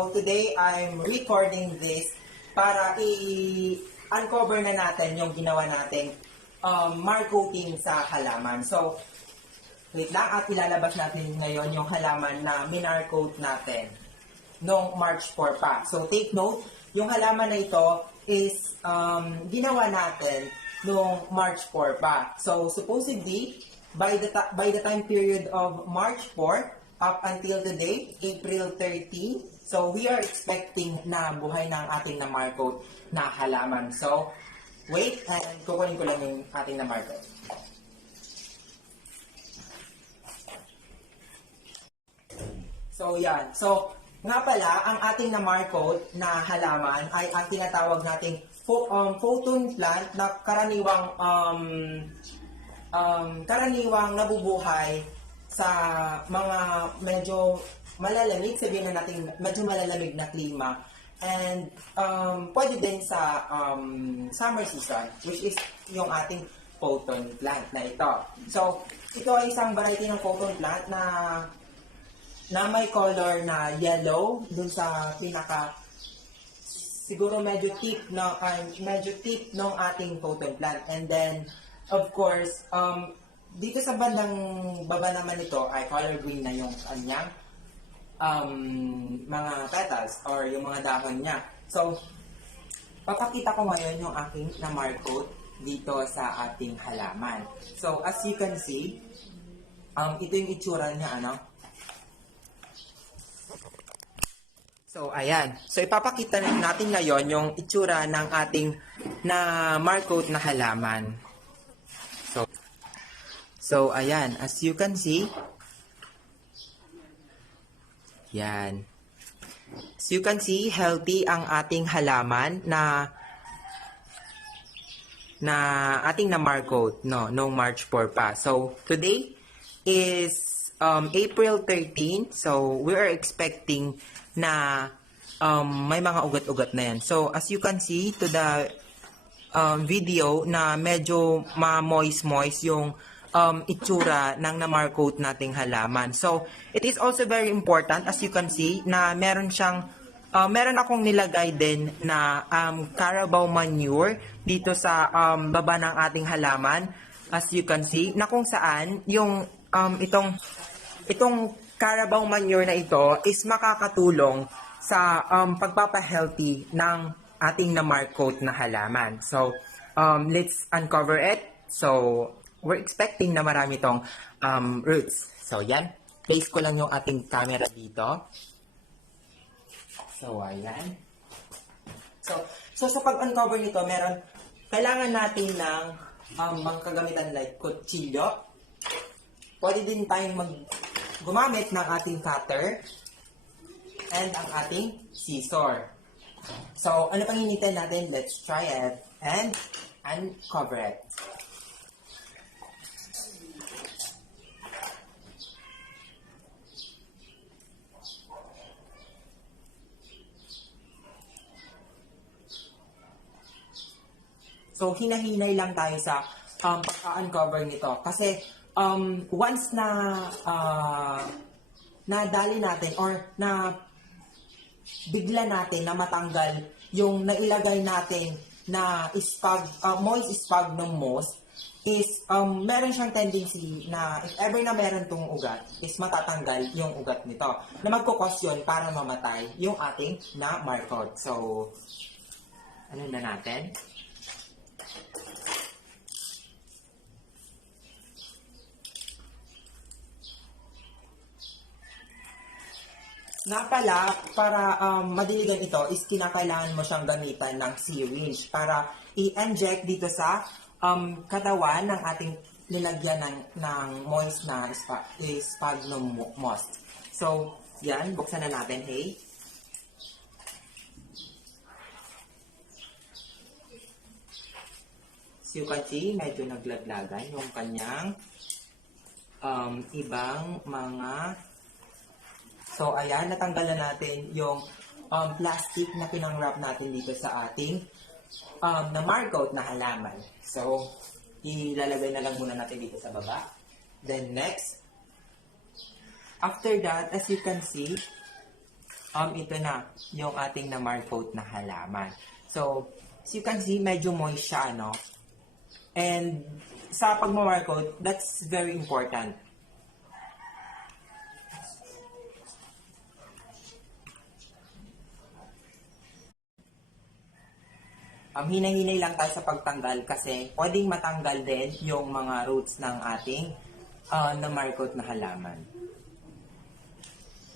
So today, I'm recording this para i-uncover na natin yung ginawa nating marcoating sa halaman. So, wait lang at ilalabas natin ngayon yung halaman na minarcoat natin noong March 4 pa. So, take note, yung halaman na ito is ginawa natin noong March 4 pa. So, supposedly, by the time period of March 4 up until today, April 13, so we are expecting na buhay na ang ating na-marcoat na halaman. So, wait, and kukunin ko lang yung ating na-marcoat. So, yan. So, nga pala, ang ating na-marcoat na halaman ay ang tinatawag nating photon plant na karaniwang nabubuhay sa mga medyo malalamig, sabihin na natin medyo malalamig na klima. And pwede din sa summer season, which is yung ating photon plant na ito. So, ito ay isang variety ng photon plant na may color na yellow dun sa pinaka siguro medyo tip ng ating photon plant. And then of course, dito sa bandang baba naman nito ay color green na yung kanyang mga petals or yung mga dahon niya. So, papakita ko ngayon yung aking na-marcoat dito sa ating halaman. So, as you can see, ito yung itsura niya, ano? So, ayan. So, ipapakita natin ngayon yung itsura ng ating na-marcoat na halaman. So, ayan. As you can see, yan. As you can see, healthy ang ating halaman na ating na-marcoat, no, noong March 4 pa. So, today is April 13. So, we are expecting na may mga ugat-ugat na yan. So, as you can see to the video na medyo ma-moist-moist yung itsura ng na-marcoat nating halaman. So, it is also very important, as you can see, na meron akong nilagay din na Carabao manure dito sa baba ng ating halaman, as you can see, na kung saan yung itong Carabao manure na ito is makakatulong sa pagpapa-healthy ng ating na-marcoat na halaman. So, let's uncover it. So, we're expecting na marami tong roots. So, yan. Place ko lang yung ating camera dito. So, ayan. So sa pag-uncover nito, kailangan natin ng mga kagamitan like kutsilyo. Pwede din tayong gumamit ng ating cutter and ang ating scissor. So, ano pang hinintay natin? Let's try it and uncover it. So, hinahinay lang tayo sa pagka-uncover nito. Kasi, once na nadali natin or na bigla natin na matanggal yung nailagay natin na moist sphagnum moss, is meron siyang tendency na if ever na meron tong ugat, is matatanggal yung ugat nito. Na magkukos yun para mamatay yung ating na-marcoat. So, ano na natin? Nga pala, para madiligan ito, is kinakailangan mo siyang gamitan ng syringe para i-inject dito sa katawan ng ating nilagyan ng moist na sphagnum moss. So, yan, buksan na natin, hey. So, you can see, medyo naglaglagan yung kanyang ibang mga. So, ayan, natanggal na natin yung plastic na pinang-wrap natin dito sa ating na-marcoat na halaman. So, ilalagay na lang muna natin dito sa baba. Then, next, after that, as you can see, ito na yung ating na mark-coat na halaman. So, as you can see, medyo moist siya, no? And sa pagmamark-coat, that's very important. Hinay-hinay lang tayo sa pagtanggal kasi pwedeng matanggal din yung mga roots ng ating na markot na halaman.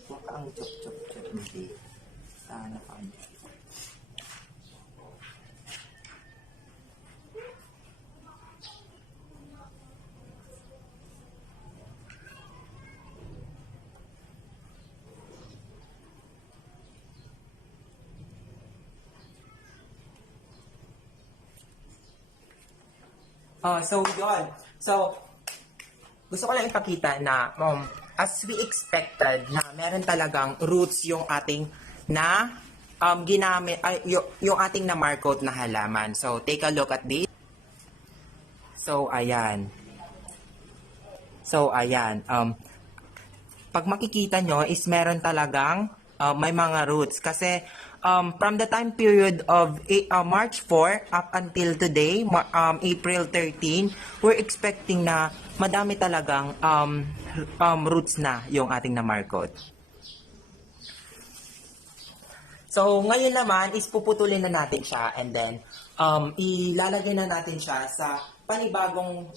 Huwag ang chop-chop-chop, hindi. Sana ka. So, yun. So, gusto ko lang ipakita na as we expected na meron talagang roots yung ating na ginamit, yung ating na mark-coat na halaman. So, take a look at this. So, ayan. So, ayan. Pag makikita nyo is meron talagang may mga roots. Kasi from the time period of March 4 up until today, April 13, we're expecting na madami talagang roots na yung ating na markot. So, ngayon naman is puputulin na natin siya and then ilalagay na natin siya sa panibagong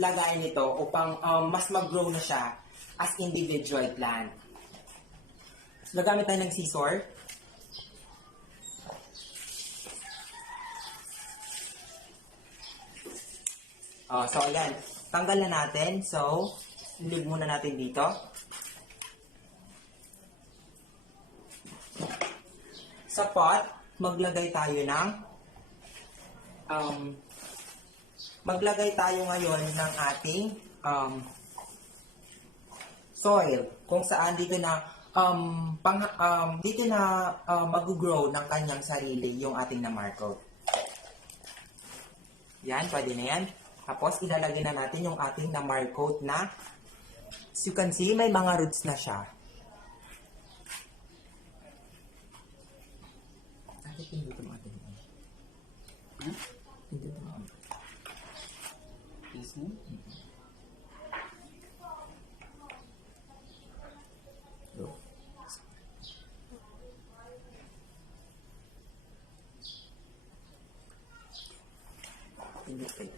lagay nito upang mas mag-grow na siya as individual plant. Gagamit tayo ng scissor. So, ayan. Tanggal na natin. So, ilig muna natin dito. Sa pot, maglagay tayo ng ngayon ng ating soil. Kung saan dito na mag-grow ng kanyang sarili yung ating na mark-coat. Yan, pwede na yan. Tapos, ilalagay na natin yung ating na mark-coat na, as you can see, may mga roots na siya. Hindi ito mga ito. Hindi ito mga ito. Hindi pwede.